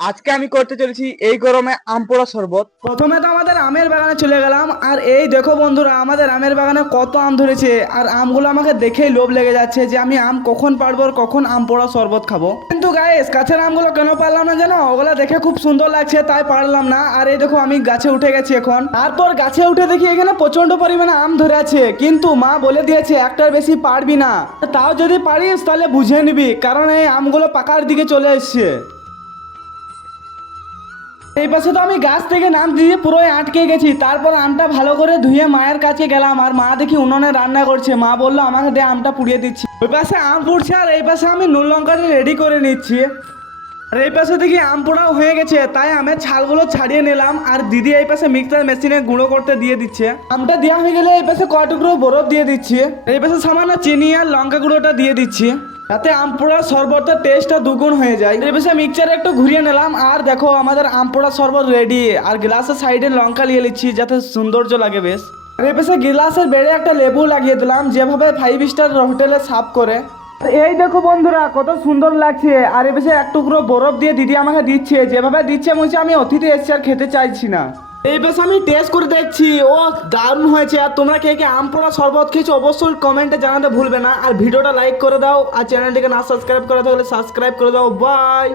আজকে আমি করতে চলেছি এই গরমে আম পোড়া শরবত। প্রথমে তো আমাদের আমের বাগানে চলে গেলাম, আর এই দেখো বন্ধুরা, আমাদের আমের বাগানে কত আম ধরেছে। আর আমগুলো আমাকে দেখেই লোভ লেগে যাচ্ছে যে আমি আম কখন পারবো আর কখন আম পোড়া শরবত খাবো। কিন্তু গাইস, গাছের আমগুলো কেন পারলাম না জানো? ওগুলা দেখে খুব সুন্দর লাগছে তাই পারলাম না। আর এই দেখো আমি গাছে উঠে গেছি এখন। তারপর গাছে উঠে দেখি এখানে প্রচন্ড পরিমাণে আম ধরে আছে, কিন্তু মা বলে দিয়েছে একটার বেশি পারবি না। তাও যদি পারিস তাহলে বুঝে নিবি, কারণ এই আমগুলো পাকার দিকে চলে এসছে। এই পাশে তো আমি গাছ থেকে নাম দিয়ে পুরোই আটকে গেছি। তারপর আমটা ভালো করে ধুয়ে মায়ের কাছে গেলাম, আর মা দেখি উনুনে রান্না করছে। মা বললো আমাকে দে, আমটা পুড়িয়ে দিচ্ছি। ওই পাশে আম পুড়ছে আর এই পাশে আমি নুন লঙ্কাটা রেডি করে নিচ্ছি। আর এই পাশে দেখি আম পোড়াও হয়ে গেছে, তাই আমের ছালগুলো ছাড়িয়ে নিলাম। আর দিদি এই পাশে মিক্সার মেশিনে গুঁড়ো করতে দিয়ে দিচ্ছে। আমটা দেওয়া হয়ে গেলে এই পাশে কয়টুকরো বরফ দিয়ে দিচ্ছি। এই পাশে সামান্য চিনি আর লঙ্কা গুঁড়োটা দিয়ে দিচ্ছি, যাতে আম পোড়ার শরবতের টেস্টটা দুগুণ হয়ে যায়। এই পাশে মিক্সচারে একটু ঘুরিয়ে নিলাম, আর দেখো আমাদের আম পোড়া শরবত রেডি। আর গ্লাসের সাইডে লঙ্কা নিয়ে নিচ্ছি যাতে সৌন্দর্য লাগে বেশ। আর এই পাশে গ্লাসের বেড়ে একটা লেবু লাগিয়ে দিলাম, যেভাবে 5 স্টার হোটেলে সার্ভ করে। এই দেখো বন্ধুরা, কত সুন্দর লাগছে। আর এ পাশে এক টুকরো বরফ দিয়ে দিদি আমাকে দিচ্ছে, যেভাবে দিচ্ছে মনে হচ্ছে আমি অতিথি এসেছি আর খেতে চাইছি না। এই বেশ আমি টেস্ট করে দেখছি, ও দারুণ হয়েছে। আর তোমরা কে কে আম পোড়া শরবত খেয়েছো অবশ্যই কমেন্টে জানাতে ভুলবে না। আর ভিডিওটা লাইক করে দাও, আর চ্যানেলটিকে না সাবস্ক্রাইব করা থাকলে সাবস্ক্রাইব করে দাও। বাই।